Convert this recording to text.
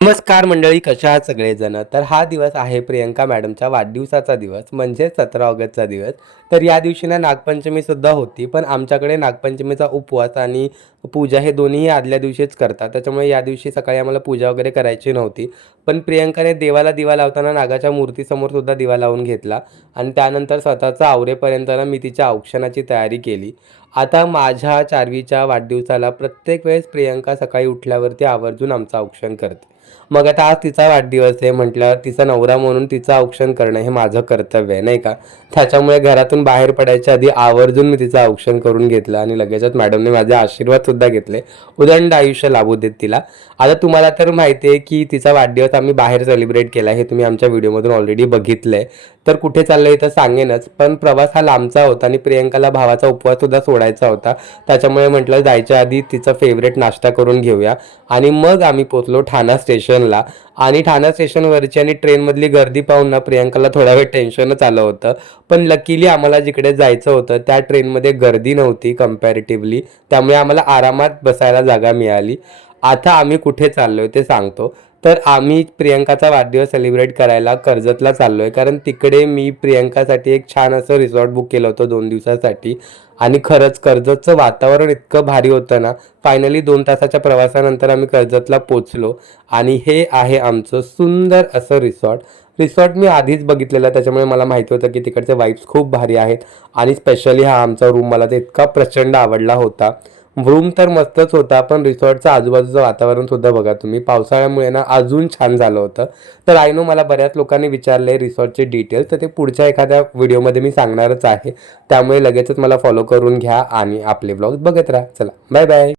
नमस्कार मंडळी, कशा आहात सगळेजण. तर हा दिवस आहे प्रियंका मॅडमच्या वाढदिवसाचा दिवस, म्हणजे 17 ऑगस्टचा दिवस. तर या दिवशी ना नागपंचमीसुद्धा होती, पण आमच्याकडे नागपंचमीचा उपवास आणि पूजा हे दोन्हीही आदल्या दिवशीच करतात. त्याच्यामुळे या दिवशी सकाळी आम्हाला पूजा वगैरे करायची नव्हती. पण प्रियंकाने देवाला दिवा लावताना नागाच्या मूर्तीसमोर सुद्धा दिवा लावून घेतला आणि त्यानंतर स्वतःचं आवरेपर्यंत ना मी तिच्या औक्षणाची तयारी केली. आता माझ्या चार्वीच्या वाढदिवसाला प्रत्येक वेळेस प्रियंका सकाळी उठल्यावरती आवर्जून आमचं औक्षण करते. मग आता आज तिचा वाढदिवस आहे म्हटल्यावर तिचा नवरा म्हणून तिचं औक्षण करणं हे माझं कर्तव्य आहे, नाही का? त्याच्यामुळे घरातून बाहेर पडायच्या आधी आवर्जून मी तिचं औक्षण करून घेतलं आणि लगेचच मॅडमने माझे आशीर्वादसुद्धा घेतले. उदंड आयुष्य लाभू देत तिला. आता तुम्हाला तर माहिती आहे की तिचा वाढदिवस आम्ही बाहेर सेलिब्रेट केला, हे तुम्ही आमच्या व्हिडिओमधून ऑलरेडी बघितलंय. तर कुठे चाललंय तर सांगेनच, पण प्रवास हा लांबचा होता आणि प्रियंकाला भावाचा उपवाससुद्धा सोडायचा होता. त्याच्यामुळे म्हटलं जायच्या आधी तिचा फेवरेट नाश्ता करून घेऊया आणि मग आम्ही पोचलो ठाणा स्टेशनला. आणि ठाणा स्टेशनवरची आणि ट्रेनमधली गर्दी पाहून ना प्रियंकाला थोडा वेळ टेन्शनच आलं होतं. पण लकीली आम्हाला जिकडे जायचं होतं त्या ट्रेनमध्ये गर्दी नव्हती कम्पॅरेटिव्हली, त्यामुळे आम्हाला आरामात बसायला जागा मिळाली. आता आम्ही कुठे चाललोय ते सांगतो. तर आम्ही प्रियंकाचा वाढदिवस सेलिब्रेट करायला कर्जतला चाललोय, कारण तिकडे मी प्रियंकासाठी एक छान असं रिसॉर्ट बुक केलं होतं 2 दिवसासाठी. आणि खरंच कर्जतचं वातावरण इतकं भारी होतं ना. फायनली 2 तासाच्या प्रवासानंतर आम्ही कर्जतला पोचलो आणि हे आहे आमचं सुंदर असं रिसॉर्ट. रिसॉर्ट मी आधीच बघितलेलं, त्याच्यामुळे मला माहिती होतं की तिकडचे वाईब्स खूप भारी आहेत. आणि स्पेशली हा आमचा रूम मला तर इतका प्रचंड आवडला होता. रूम तर मस्तच होता, पण रिसॉर्टचं आजूबाजूचं वातावरण सुद्धा बघा तुम्ही. पावसाळ्यामुळे ना अजून छान झालं होतं. तर आय नो मला बऱ्याच लोकांनी विचारले रिसॉर्टचे डिटेल्स, तर ते पुढच्या एखाद्या व्हिडिओमध्ये मी सांगणारच आहे. त्यामुळे लगेचच मला फॉलो करून घ्या आणि आपले व्लॉग्स बघत राहा. चला, बाय बाय.